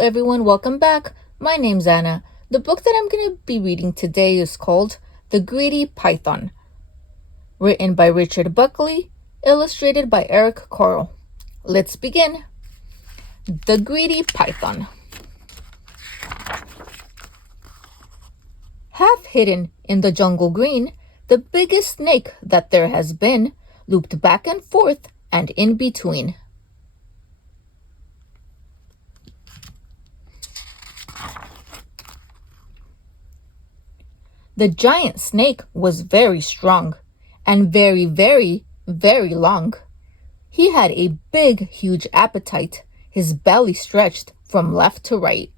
everyone, welcome back. My name's Anna. The book that I'm going to be reading today is called The Greedy Python, written by Richard Buckley, illustrated by Eric Carle. Let's begin. The Greedy Python. Half hidden in the jungle green, the biggest snake that there has been, looped back and forth and in between. The giant snake was very strong and very, very, very long. He had a big, huge appetite, his belly stretched from left to right.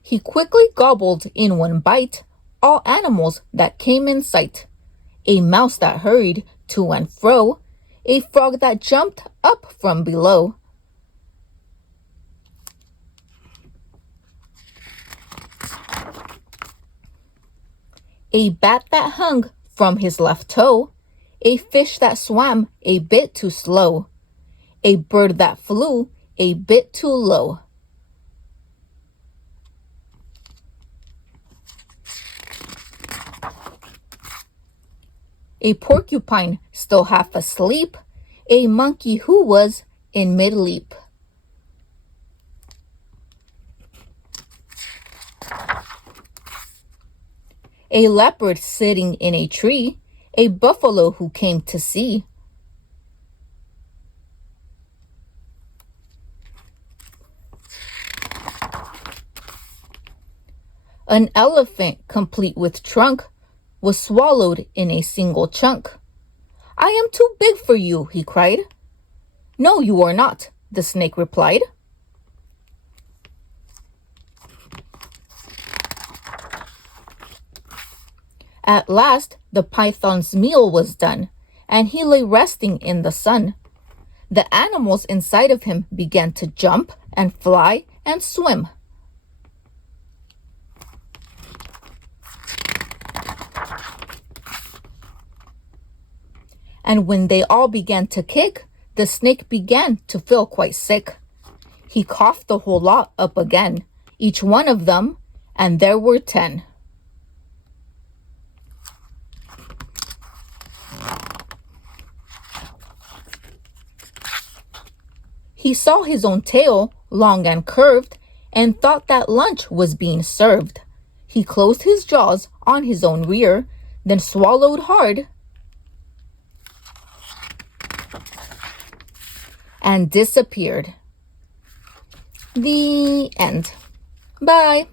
He quickly gobbled in one bite all animals that came in sight. A mouse that hurried to and fro, a frog that jumped up from below, a bat that hung from his left toe, a fish that swam a bit too slow, a bird that flew a bit too low. A porcupine still half asleep, a monkey who was in mid-leap. A leopard sitting in a tree, a buffalo who came to see. An elephant, complete with trunk, was swallowed in a single chunk. "I am too big for you," he cried. "No, you are not," the snake replied. At last, the python's meal was done, and he lay resting in the sun. The animals inside of him began to jump and fly and swim. And when they all began to kick, the snake began to feel quite sick. He coughed the whole lot up again, each one of them, and there were 10. He saw his own tail, long and curved, and thought that lunch was being served. He closed his jaws on his own rear, then swallowed hard and disappeared. The end. Bye.